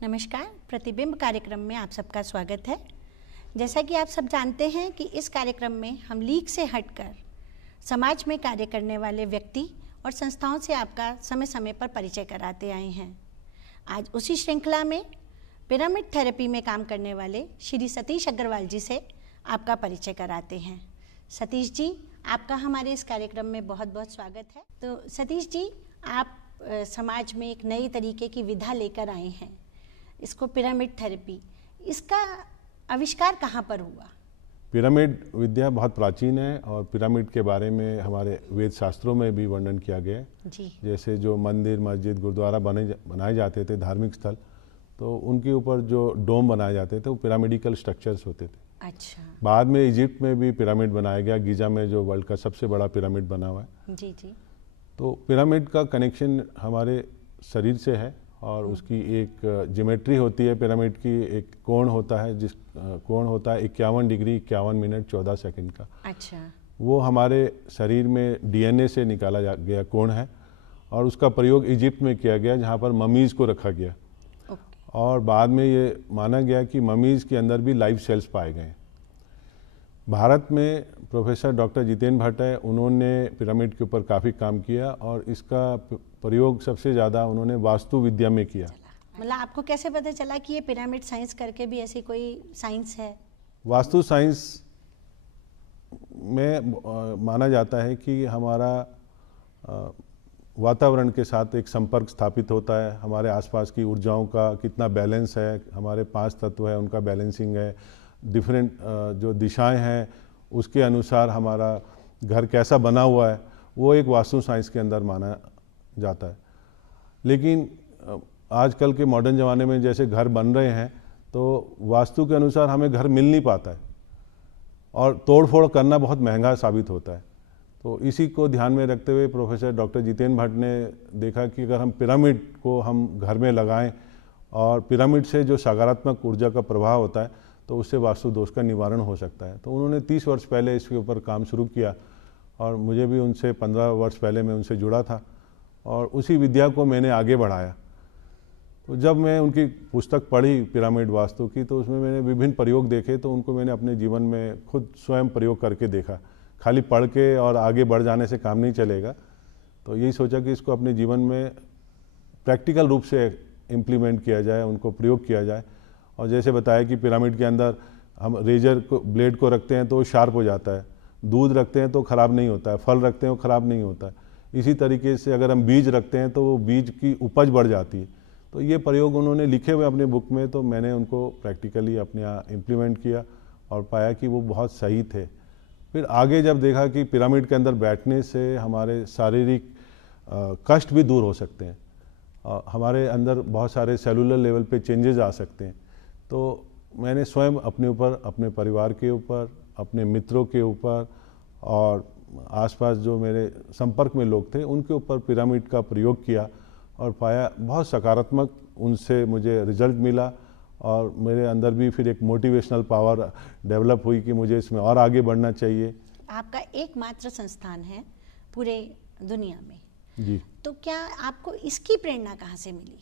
नमस्कार, प्रतिबिंब कार्यक्रम में आप सबका स्वागत है। जैसा कि आप सब जानते हैं कि इस कार्यक्रम में हम लीक से हटकर समाज में कार्य करने वाले व्यक्ति और संस्थाओं से आपका समय समय पर परिचय कराते आए हैं। आज उसी श्रृंखला में पिरामिड थेरेपी में काम करने वाले श्री सतीश अग्रवाल जी से आपका परिचय कराते हैं। सतीश जी, आपका हमारे इस कार्यक्रम में बहुत बहुत स्वागत है। तो सतीश जी, आप समाज में एक नई तरीके की विधा लेकर आए हैं, इसको पिरामिड थेरेपी। इसका आविष्कार कहाँ पर हुआ? पिरामिड विद्या बहुत प्राचीन है और पिरामिड के बारे में हमारे वेद शास्त्रों में भी वर्णन किया गया है जी। जैसे जो मंदिर, मस्जिद, गुरुद्वारा बनाए जाते थे, धार्मिक स्थल, तो उनके ऊपर जो डोम बनाए जाते थे वो पिरामिडिकल स्ट्रक्चर्स होते थे। अच्छा। बाद में इजिप्ट में भी पिरामिड बनाया गया, गीजा में जो वर्ल्ड का सबसे बड़ा पिरामिड बना हुआ है। जी जी। तो पिरामिड का कनेक्शन हमारे शरीर से है और उसकी एक ज्योमेट्री होती है। पिरामिड की एक कोण होता है, जिस कोण होता है 51 डिग्री 51 मिनट 14 सेकंड का। अच्छा। वो हमारे शरीर में डीएनए से निकाला गया कोण है और उसका प्रयोग इजिप्ट में किया गया, जहाँ पर ममीज़ को रखा गया। और बाद में ये माना गया कि ममीज़ के अंदर भी लाइव सेल्स पाए गए। भारत में प्रोफेसर डॉक्टर जितेंद्र भट्ट है, उन्होंने पिरामिड के ऊपर काफ़ी काम किया और इसका प्रयोग सबसे ज़्यादा उन्होंने वास्तु विद्या में किया। मतलब आपको कैसे पता चला कि ये पिरामिड साइंस करके भी ऐसी कोई साइंस है? वास्तु साइंस में माना जाता है कि हमारा वातावरण के साथ एक संपर्क स्थापित होता है, हमारे आसपास की ऊर्जाओं का कितना बैलेंस है, हमारे 5 तत्व है उनका बैलेंसिंग है, डिफरेंट जो दिशाएं हैं उसके अनुसार हमारा घर कैसा बना हुआ है, वो एक वास्तु साइंस के अंदर माना जाता है। लेकिन आजकल के मॉडर्न ज़माने में जैसे घर बन रहे हैं तो वास्तु के अनुसार हमें घर मिल नहीं पाता है और तोड़फोड़ करना बहुत महंगा साबित होता है। तो इसी को ध्यान में रखते हुए प्रोफेसर डॉक्टर जितेंद्र भट्ट ने देखा कि अगर हम पिरामिड को हम घर में लगाएं और पिरामिड से जो सकारात्मक ऊर्जा का प्रभाव होता है तो उससे वास्तु दोष का निवारण हो सकता है। तो उन्होंने 30 वर्ष पहले इसके ऊपर काम शुरू किया और मुझे भी उनसे 15 वर्ष पहले मैं उनसे जुड़ा था और उसी विद्या को मैंने आगे बढ़ाया। तो जब मैं उनकी पुस्तक पढ़ी पिरामिड वास्तु की, तो उसमें मैंने विभिन्न प्रयोग देखे, तो उनको मैंने अपने जीवन में खुद स्वयं प्रयोग करके देखा। खाली पढ़ के और आगे बढ़ जाने से काम नहीं चलेगा, तो यही सोचा कि इसको अपने जीवन में प्रैक्टिकल रूप से इम्प्लीमेंट किया जाए, उनको प्रयोग किया जाए। और जैसे बताया कि पिरामिड के अंदर हम रेजर को, ब्लेड को रखते हैं तो वो शार्प हो जाता है, दूध रखते हैं तो ख़राब नहीं होता है, फल रखते हैं वो ख़राब नहीं होता है। इसी तरीके से अगर हम बीज रखते हैं तो वो बीज की उपज बढ़ जाती है। तो ये प्रयोग उन्होंने लिखे हुए अपने बुक में, तो मैंने उनको प्रैक्टिकली अपने यहाँ इम्प्लीमेंट किया और पाया कि वो बहुत सही थे। फिर आगे जब देखा कि पिरामिड के अंदर बैठने से हमारे शारीरिक कष्ट भी दूर हो सकते हैं, हमारे अंदर बहुत सारे सेलुलर लेवल पे चेंजेस आ सकते हैं। तो मैंने स्वयं अपने ऊपर, अपने परिवार के ऊपर, अपने मित्रों के ऊपर और आसपास जो मेरे संपर्क में लोग थे उनके ऊपर पिरामिड का प्रयोग किया और पाया बहुत सकारात्मक उनसे मुझे रिजल्ट मिला। और मेरे अंदर भी फिर एक मोटिवेशनल पावर डेवलप हुई कि मुझे इसमें और आगे बढ़ना चाहिए। आपका एकमात्र संस्थान है पूरे दुनिया में जी। तो क्या आपको इसकी प्रेरणा कहाँ से मिली,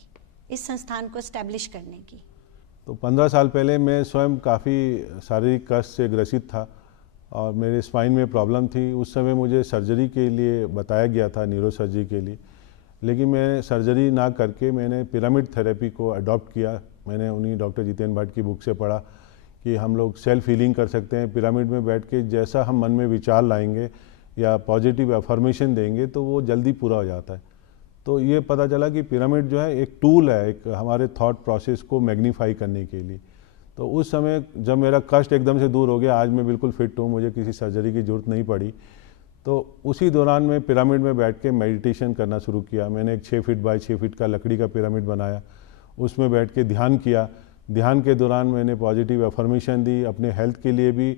इस संस्थान को एस्टैब्लिश करने की? तो 15 साल पहले मैं स्वयं काफ़ी शारीरिक कष्ट से ग्रसित था और मेरे स्पाइन में प्रॉब्लम थी। उस समय मुझे सर्जरी के लिए बताया गया था, न्यूरो सर्जरी के लिए, लेकिन मैं सर्जरी ना करके मैंने पिरामिड थेरेपी को अडॉप्ट किया। मैंने उन्हीं डॉक्टर जितेंद्र भट्ट की बुक से पढ़ा कि हम लोग सेल्फ हीलिंग कर सकते हैं पिरामिड में बैठ के। जैसा हम मन में विचार लाएंगे या पॉजिटिव अफर्मेशन देंगे तो वो जल्दी पूरा हो जाता है। तो ये पता चला कि पिरामिड जो है एक टूल है, एक हमारे थॉट प्रोसेस को मैग्नीफाई करने के लिए। तो उस समय जब मेरा कष्ट एकदम से दूर हो गया, आज मैं बिल्कुल फिट हूँ, मुझे किसी सर्जरी की ज़रूरत नहीं पड़ी। तो उसी दौरान मैं पिरामिड में बैठ के मेडिटेशन करना शुरू किया। मैंने एक 6 फीट बाय 6 फीट का लकड़ी का पिरामिड बनाया, उसमें बैठ के ध्यान किया। ध्यान के दौरान मैंने पॉजिटिव अफर्मेशन दी, अपने हेल्थ के लिए भी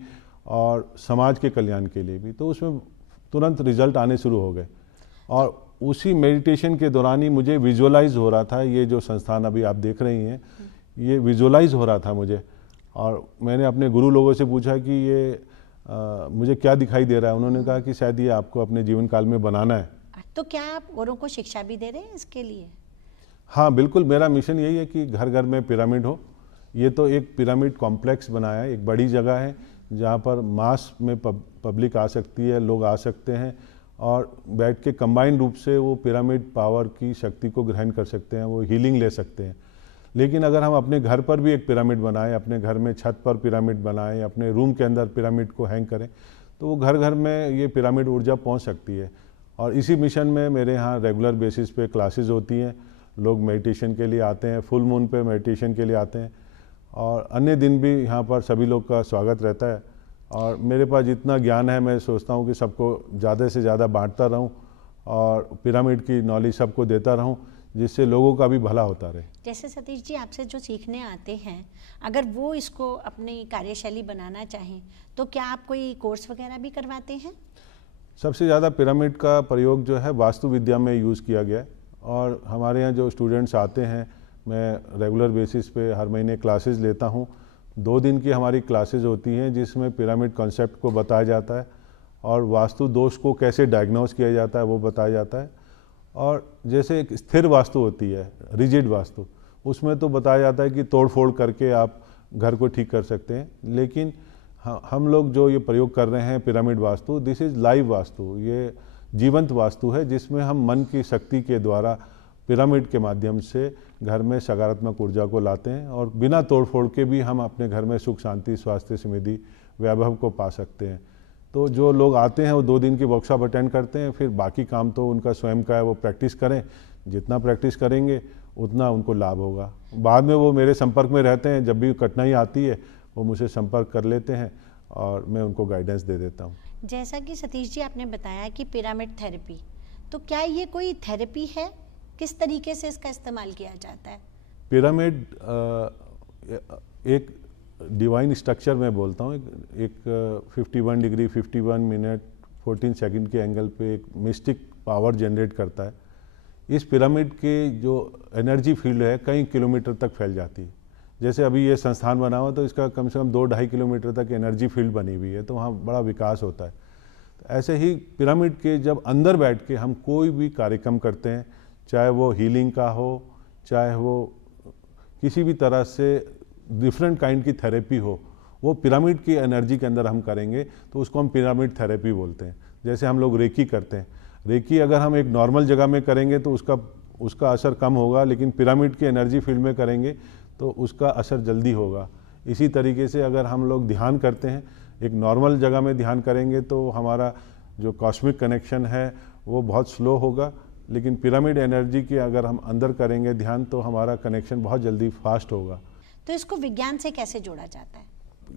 और समाज के कल्याण के लिए भी। तो उसमें तुरंत रिजल्ट आने शुरू हो गए और उसी मेडिटेशन के दौरान ही मुझे विजुअलाइज हो रहा था, ये जो संस्थान अभी आप देख रही हैं, ये विजुअलाइज हो रहा था मुझे। और मैंने अपने गुरु लोगों से पूछा कि ये मुझे क्या दिखाई दे रहा है। उन्होंने कहा कि शायद ये आपको अपने जीवन काल में बनाना है। तो क्या आप औरों को शिक्षा भी दे रहे हैं इसके लिए? हाँ बिल्कुल, मेरा मिशन यही है कि घर घर में पिरामिड हो। ये तो एक पिरामिड कॉम्प्लेक्स बनाया है, एक बड़ी जगह है जहाँ पर मास में पब्लिक आ सकती है, लोग आ सकते हैं और बैठ के कंबाइन रूप से वो पिरामिड पावर की शक्ति को ग्रहण कर सकते हैं, वो हीलिंग ले सकते हैं। लेकिन अगर हम अपने घर पर भी एक पिरामिड बनाएं, अपने घर में छत पर पिरामिड बनाएं, अपने रूम के अंदर पिरामिड को हैंग करें, तो वो घर घर में ये पिरामिड ऊर्जा पहुंच सकती है। और इसी मिशन में मेरे यहाँ रेगुलर बेसिस पे क्लासेस होती हैं, लोग मेडिटेशन के लिए आते हैं, फुल मून पे मेडिटेशन के लिए आते हैं और अन्य दिन भी यहाँ पर सभी लोग का स्वागत रहता है। और मेरे पास जितना ज्ञान है मैं सोचता हूँ कि सबको ज़्यादा से ज़्यादा बांटता रहूँ और पिरामिड की नॉलेज सबको देता रहूँ, जिससे लोगों का भी भला होता रहे। जैसे सतीश जी आपसे जो सीखने आते हैं, अगर वो इसको अपनी कार्यशैली बनाना चाहें तो क्या आप कोई कोर्स वगैरह भी करवाते हैं? सबसे ज़्यादा पिरामिड का प्रयोग जो है वास्तु विद्या में यूज़ किया गया है और हमारे यहाँ जो स्टूडेंट्स आते हैं, मैं रेगुलर बेसिस पे हर महीने क्लासेस लेता हूँ। 2 दिन की हमारी क्लासेस होती हैं जिसमें पिरामिड कॉन्सेप्ट को बताया जाता है और वास्तु दोष को कैसे डायग्नोस किया जाता है वो बताया जाता है। और जैसे एक स्थिर वास्तु होती है, रिजिड वास्तु, उसमें तो बताया जाता है कि तोड़ फोड़ करके आप घर को ठीक कर सकते हैं। लेकिन हम लोग जो ये प्रयोग कर रहे हैं pyramid vastu, this is live vastu, ये जीवंत वास्तु है जिसमें हम मन की शक्ति के द्वारा पिरामिड के माध्यम से घर में सकारात्मक ऊर्जा को लाते हैं और बिना तोड़ फोड़ के भी हम अपने घर में सुख शांति स्वास्थ्य समृद्धि वैभव को पा सकते हैं। तो जो लोग आते हैं वो 2 दिन की वर्कशॉप अटेंड करते हैं, फिर बाकी काम तो उनका स्वयं का है, वो प्रैक्टिस करें, जितना प्रैक्टिस करेंगे उतना उनको लाभ होगा। बाद में वो मेरे संपर्क में रहते हैं, जब भी कठिनाई आती है वो मुझसे संपर्क कर लेते हैं और मैं उनको गाइडेंस दे देता हूँ। जैसा कि सतीश जी आपने बताया कि पिरामिड थेरेपी, तो क्या ये कोई थेरेपी है? किस तरीके से इसका इस्तेमाल किया जाता है? पिरामिड एक डिवाइन स्ट्रक्चर में बोलता हूँ, एक 51 डिग्री 51 मिनट 14 सेकंड के एंगल पे एक मिस्टिक पावर जनरेट करता है। इस पिरामिड के जो एनर्जी फील्ड है कई किलोमीटर तक फैल जाती है। जैसे अभी ये संस्थान बना हुआ तो इसका कम से कम 2-2.5 किलोमीटर तक एनर्जी फील्ड बनी हुई है, तो वहाँ बड़ा विकास होता है। तो ऐसे ही पिरामिड के जब अंदर बैठ के हम कोई भी कार्यक्रम करते हैं, चाहे वो हीलिंग का हो, चाहे वो किसी भी तरह से डिफरेंट काइंड की थेरेपी हो, वो पिरामिड की एनर्जी के अंदर हम करेंगे तो उसको हम पिरामिड थेरेपी बोलते हैं। जैसे हम लोग रेकी करते हैं, रेकी अगर हम एक नॉर्मल जगह में करेंगे तो उसका असर कम होगा, लेकिन पिरामिड की एनर्जी फील्ड में करेंगे तो उसका असर जल्दी होगा। इसी तरीके से अगर हम लोग ध्यान करते हैं, एक नॉर्मल जगह में ध्यान करेंगे तो हमारा जो कॉस्मिक कनेक्शन है वो बहुत स्लो होगा, लेकिन पिरामिड एनर्जी की अगर हम अंदर करेंगे ध्यान तो हमारा कनेक्शन बहुत जल्दी फास्ट होगा। तो इसको विज्ञान से कैसे जोड़ा जाता है?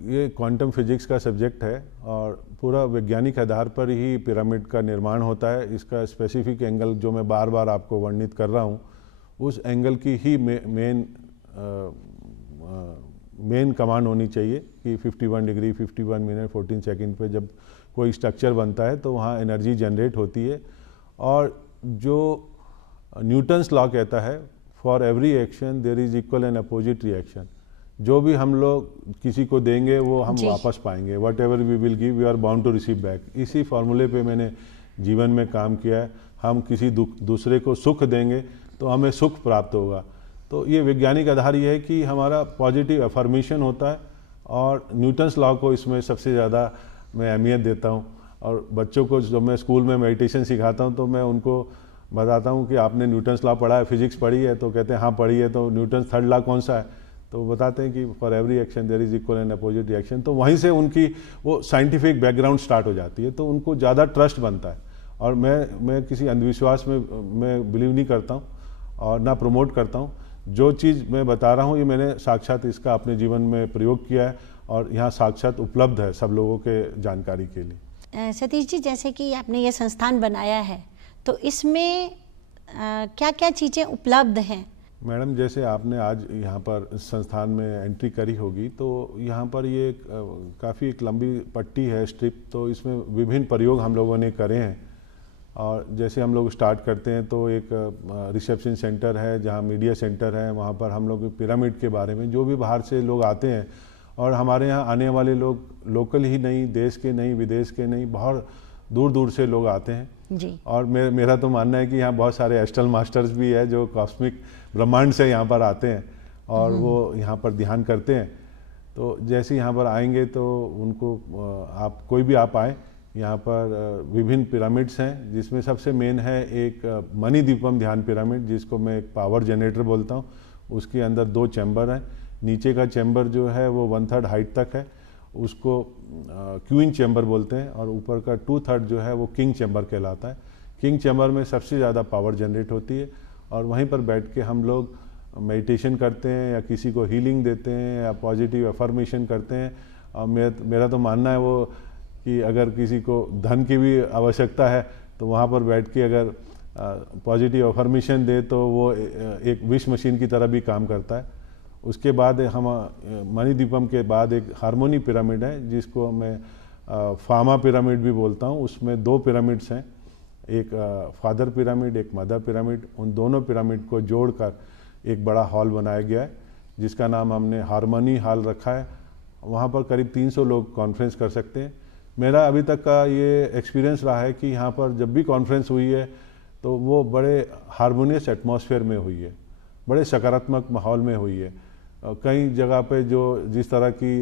ये क्वांटम फिजिक्स का सब्जेक्ट है और पूरा वैज्ञानिक आधार पर ही पिरामिड का निर्माण होता है। इसका स्पेसिफिक एंगल जो मैं बार बार आपको वर्णित कर रहा हूँ, उस एंगल की ही मेन कमांड होनी चाहिए कि 51 डिग्री 51 मिनट 14 सेकंड पे जब कोई स्ट्रक्चर बनता है तो वहाँ एनर्जी जनरेट होती है। और जो न्यूटन्स लॉ कहता है, for every action there is equal and opposite reaction, जो भी हम लोग किसी को देंगे वो हम वापस पाएंगे, whatever we will give we are bound to receive back. इसी फॉर्मूले पे मैंने जीवन में काम किया है। हम किसी दूसरे को सुख देंगे तो हमें सुख प्राप्त होगा। तो ये वैज्ञानिक आधार ये है कि हमारा पॉजिटिव अफर्मेशन होता है और न्यूटन्स लॉ को इसमें सबसे ज़्यादा मैं अहमियत देता हूँ। और बच्चों को जब मैं स्कूल में मेडिटेशन सिखाता हूँ तो मैं उनको बताता हूँ कि आपने न्यूटन्स लॉ पढ़ा है, फिजिक्स पढ़ी है? तो कहते हैं हाँ पढ़ी है। तो न्यूटन्स थर्ड लॉ कौन सा है? तो बताते हैं कि for every action there is equal and opposite reaction. तो वहीं से उनकी वो साइंटिफिक बैकग्राउंड स्टार्ट हो जाती है, तो उनको ज़्यादा ट्रस्ट बनता है। और मैं किसी अंधविश्वास में मैं बिलीव नहीं करता हूँ और ना प्रमोट करता हूँ। जो चीज़ मैं बता रहा हूँ ये मैंने साक्षात इसका अपने जीवन में प्रयोग किया है और यहाँ साक्षात उपलब्ध है सब लोगों के जानकारी के लिए। सतीश जी, जैसे कि आपने ये संस्थान बनाया है तो इसमें क्या क्या चीज़ें उपलब्ध हैं? मैडम, जैसे आपने आज यहाँ पर संस्थान में एंट्री करी होगी तो यहाँ पर ये काफ़ी एक लंबी पट्टी है, स्ट्रिप, तो इसमें विभिन्न प्रयोग हम लोगों ने करे हैं। और जैसे हम लोग स्टार्ट करते हैं तो एक रिसेप्शन सेंटर है जहाँ मीडिया सेंटर है, वहाँ पर हम लोग पिरामिड के बारे में, जो भी बाहर से लोग आते हैं और हमारे यहाँ आने वाले लोग लोकल ही नहीं, देश के नहीं, विदेश के नहीं, दूर दूर से लोग आते हैं जी। और मेरा तो मानना है कि यहाँ बहुत सारे एस्ट्रल मास्टर्स भी है जो कॉस्मिक ब्रह्मांड से यहाँ पर आते हैं और वो यहाँ पर ध्यान करते हैं। तो जैसे यहाँ पर आएंगे तो उनको आप कोई भी आप आए, यहाँ पर विभिन्न पिरामिड्स हैं जिसमें सबसे मेन है एक मणिद्वीपम ध्यान पिरामिड, जिसको मैं एक पावर जनरेटर बोलता हूँ। उसके अंदर 2 चैम्बर हैं। नीचे का चैम्बर जो है वो 1/3 हाइट तक है, उसको क्वीन चैम्बर बोलते हैं, और ऊपर का 2/3 जो है वो किंग चैम्बर कहलाता है। किंग चैम्बर में सबसे ज़्यादा पावर जनरेट होती है और वहीं पर बैठ के हम लोग मेडिटेशन करते हैं या किसी को हीलिंग देते हैं या पॉजिटिव अफर्मेशन करते हैं। और मेरा तो मानना है वो कि अगर किसी को धन की भी आवश्यकता है तो वहाँ पर बैठ के अगर पॉजिटिव अफर्मेशन दे तो वो एक विश मशीन की तरह भी काम करता है। उसके बाद हम मणिद्वीपम के बाद एक हार्मोनी पिरामिड है जिसको मैं फामा पिरामिड भी बोलता हूँ। उसमें 2 पिरामिड्स हैं, एक फादर पिरामिड, एक मदर पिरामिड। उन दोनों पिरामिड को जोड़कर एक बड़ा हॉल बनाया गया है जिसका नाम हमने हार्मनी हॉल रखा है। वहाँ पर करीब 300 लोग कॉन्फ्रेंस कर सकते हैं। मेरा अभी तक का ये एक्सपीरियंस रहा है कि यहाँ पर जब भी कॉन्फ्रेंस हुई है तो वो बड़े हार्मोनियस एटमॉस्फेयर में हुई है, बड़े सकारात्मक माहौल में हुई है। कई जगह पे जो जिस तरह की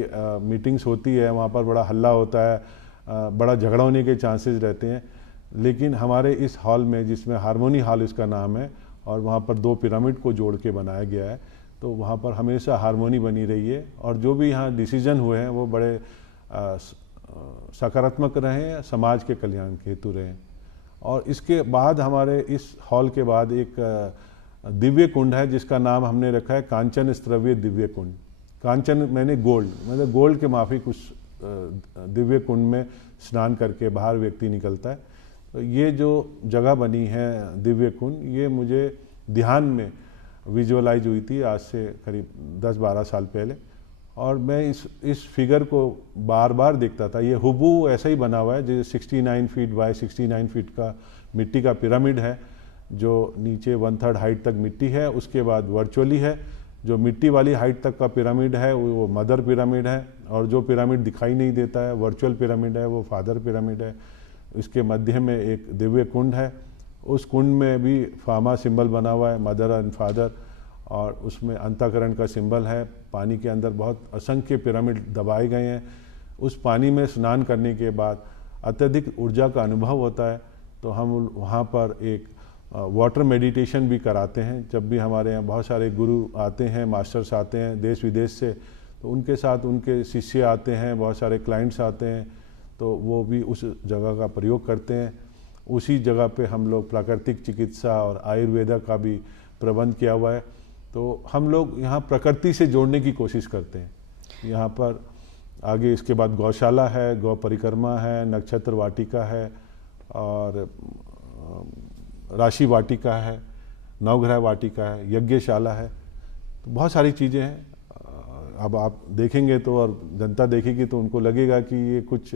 मीटिंग्स होती है वहाँ पर बड़ा हल्ला होता है, बड़ा झगड़ा होने के चांसेस रहते हैं, लेकिन हमारे इस हॉल में, जिसमें हार्मोनी हॉल इसका नाम है, और वहाँ पर 2 पिरामिड को जोड़ के बनाया गया है, तो वहाँ पर हमेशा हार्मोनी बनी रही है और जो भी यहाँ डिसीजन हुए हैं वो बड़े सकारात्मक रहे, समाज के कल्याण के हेतु रहे। और इसके बाद हमारे इस हॉल के बाद एक दिव्य कुंड है जिसका नाम हमने रखा है कांचन स्त्रव्य दिव्य कुंड। कांचन मैंने गोल्ड, मतलब गोल्ड के माफिक उस दिव्य कुंड में स्नान करके बाहर व्यक्ति निकलता है। तो ये जो जगह बनी है दिव्य कुंड, ये मुझे ध्यान में विजुअलाइज हुई थी आज से करीब 10-12 साल पहले, और मैं इस फिगर को बार बार देखता था। ये हुबहू ऐसा ही बना हुआ है, जैसे 69 फीट बाय 69 फीट का मिट्टी का पिरामिड है, जो नीचे 1/3 हाइट तक मिट्टी है। उसके बाद वर्चुअली है, जो मिट्टी वाली हाइट तक का पिरामिड है वो मदर पिरामिड है, और जो पिरामिड दिखाई नहीं देता है वर्चुअल पिरामिड है वो फादर पिरामिड है। इसके मध्य में एक दिव्य कुंड है, उस कुंड में भी फामा सिंबल बना हुआ है, मदर एंड फादर, और उसमें अंतःकरण का सिंबल है। पानी के अंदर बहुत असंख्य पिरामिड दबाए गए हैं। उस पानी में स्नान करने के बाद अत्यधिक ऊर्जा का अनुभव होता है। तो हम वहाँ पर एक वाटर मेडिटेशन भी कराते हैं। जब भी हमारे यहाँ बहुत सारे गुरु आते हैं, मास्टर्स आते हैं देश विदेश से, तो उनके साथ उनके शिष्य आते हैं, बहुत सारे क्लाइंट्स आते हैं, तो वो भी उस जगह का प्रयोग करते हैं। उसी जगह पे हम लोग प्राकृतिक चिकित्सा और आयुर्वेदा का भी प्रबंध किया हुआ है। तो हम लोग यहाँ प्रकृति से जोड़ने की कोशिश करते हैं। यहाँ पर आगे इसके बाद गौशाला है, गौ परिक्रमा है, नक्षत्र वाटिका है, और राशि वाटिका है, नवग्रह वाटिका है, यज्ञशाला है। तो बहुत सारी चीज़ें हैं। अब आप देखेंगे तो और जनता देखेगी तो उनको लगेगा कि ये कुछ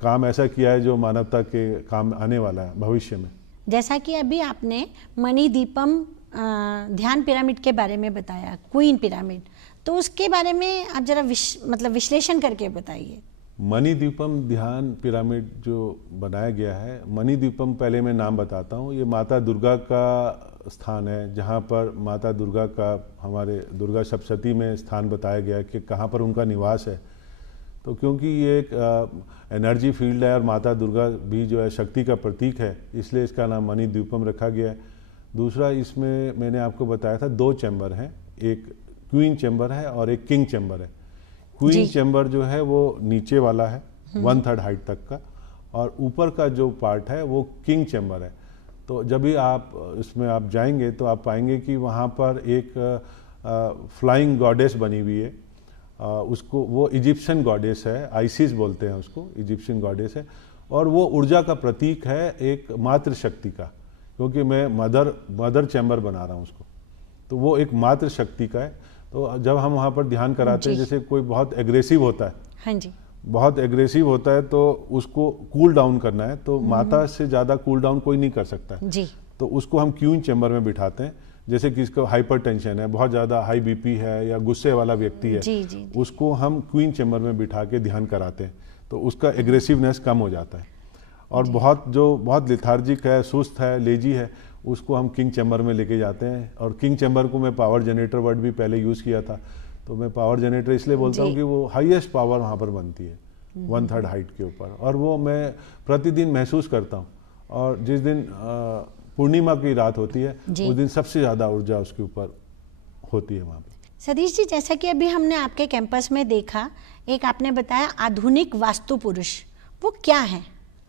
काम ऐसा किया है जो मानवता के काम आने वाला है भविष्य में। जैसा कि अभी आपने मणिद्वीपम ध्यान पिरामिड के बारे में बताया, क्वीन पिरामिड, तो उसके बारे में आप जरा विश्लेषण करके बताइए। मणिद्वीपम ध्यान पिरामिड जो बनाया गया है, मणिद्वीपम पहले मैं नाम बताता हूँ। ये माता दुर्गा का स्थान है, जहाँ पर माता दुर्गा का हमारे दुर्गा सप्तशती में स्थान बताया गया है कि कहाँ पर उनका निवास है। तो क्योंकि ये एक एनर्जी फील्ड है और माता दुर्गा भी जो है शक्ति का प्रतीक है, इसलिए इसका नाम मणिद्वीपम रखा गया है। दूसरा, इसमें मैंने आपको बताया था 2 चैम्बर हैं, एक क्वीन चैम्बर है और एक किंग चैम्बर है। क्वीन चैम्बर जो है वो नीचे वाला है 1/3 हाइट तक का, और ऊपर का जो पार्ट है वो किंग चैम्बर है। तो जब भी आप इसमें आप जाएंगे तो आप पाएंगे कि वहाँ पर एक फ्लाइंग गॉडेस बनी हुई है। उसको वो इजिप्शियन गॉडेस है, आइसिस बोलते हैं उसको, इजिप्शियन गॉडेस है, और वो ऊर्जा का प्रतीक है एक मातृशक्ति का, क्योंकि मैं मदर चैम्बर बना रहा हूँ उसको, तो वो एक मातृशक्ति का है। तो जब हम वहाँ पर ध्यान कराते हैं, जैसे कोई बहुत एग्रेसिव होता है, हाँ जी, बहुत एग्रेसिव होता है, तो उसको कूल डाउन करना है, तो माता से ज़्यादा कूल डाउन कोई नहीं कर सकता है जी। तो उसको हम क्वीन चैम्बर में बिठाते हैं। जैसे किसको हाइपरटेंशन है, बहुत ज़्यादा हाई बीपी है या गुस्से वाला व्यक्ति है, जी, जी, जी। उसको हम क्वीन चैम्बर में बिठा के ध्यान कराते हैं, तो उसका एग्रेसिवनेस कम हो जाता है। और बहुत लिथार्जिक है, सुस्त है, लेजी है, उसको हम किंग चैम्बर में लेके जाते हैं। और किंग चैम्बर को मैं पावर जनरेटर वर्ड भी पहले यूज़ किया था, तो मैं पावर जनरेटर इसलिए बोलता हूँ कि वो हाईएस्ट पावर वहाँ पर बनती है 1/3 हाइट के ऊपर, और वो मैं प्रतिदिन महसूस करता हूँ। और जिस दिन पूर्णिमा की रात होती है उस दिन सबसे ज़्यादा ऊर्जा उसके ऊपर होती है वहाँ पर। सतीश जी, जैसा कि अभी हमने आपके कैंपस में देखा, एक आपने बताया आधुनिक वास्तु पुरुष, वो क्या है?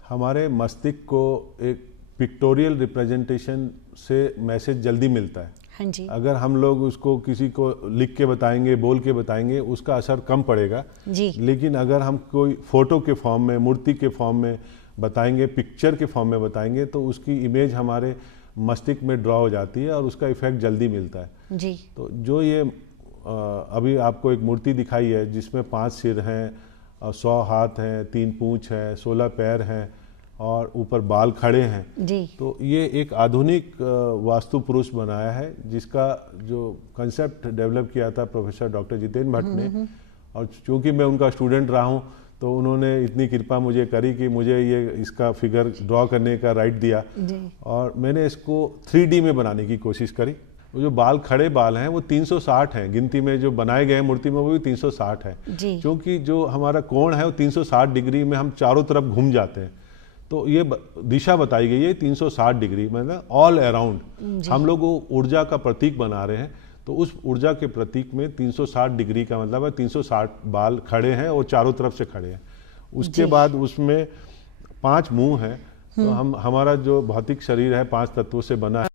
हमारे मस्तिष्क को एक पिक्टोरियल रिप्रेजेंटेशन से मैसेज जल्दी मिलता है। हाँ जी। अगर हम लोग उसको किसी को लिख के बताएंगे, बोल के बताएंगे, उसका असर कम पड़ेगा जी। लेकिन अगर हम कोई फोटो के फॉर्म में, मूर्ति के फॉर्म में बताएंगे, पिक्चर के फॉर्म में बताएंगे, तो उसकी इमेज हमारे मस्तिष्क में ड्रॉ हो जाती है और उसका इफेक्ट जल्दी मिलता है जी। तो जो ये अभी आपको एक मूर्ति दिखाई है जिसमें 5 सिर हैं, 100 हाथ हैं, 3 पूंछ है, 16 पैर हैं और ऊपर बाल खड़े हैं जी। तो ये एक आधुनिक वास्तु पुरुष बनाया है, जिसका जो कंसेप्ट डेवलप किया था प्रोफेसर डॉक्टर जितेंद्र भट्ट ने। और चूंकि मैं उनका स्टूडेंट रहा हूँ तो उन्होंने इतनी कृपा मुझे करी कि मुझे ये इसका फिगर ड्रॉ करने का राइट दिया जी। और मैंने इसको 3D में बनाने की कोशिश करी। वो जो बाल खड़े बाल हैं वो 360 हैं, गिनती में जो बनाए गए हैं मूर्ति में वो भी 360 है, क्योंकि जो हमारा कोण है वो 360 डिग्री में हम चारों तरफ घूम जाते हैं। तो ये दिशा बताई गई है 360 डिग्री, मतलब ऑल अराउंड हम लोग वो ऊर्जा का प्रतीक बना रहे हैं। तो उस ऊर्जा के प्रतीक में 360 डिग्री का मतलब है 360 बाल खड़े हैं और चारों तरफ से खड़े हैं। उसके बाद उसमें 5 मुंह हैं। तो हमारा जो भौतिक शरीर है 5 तत्वों से बना है।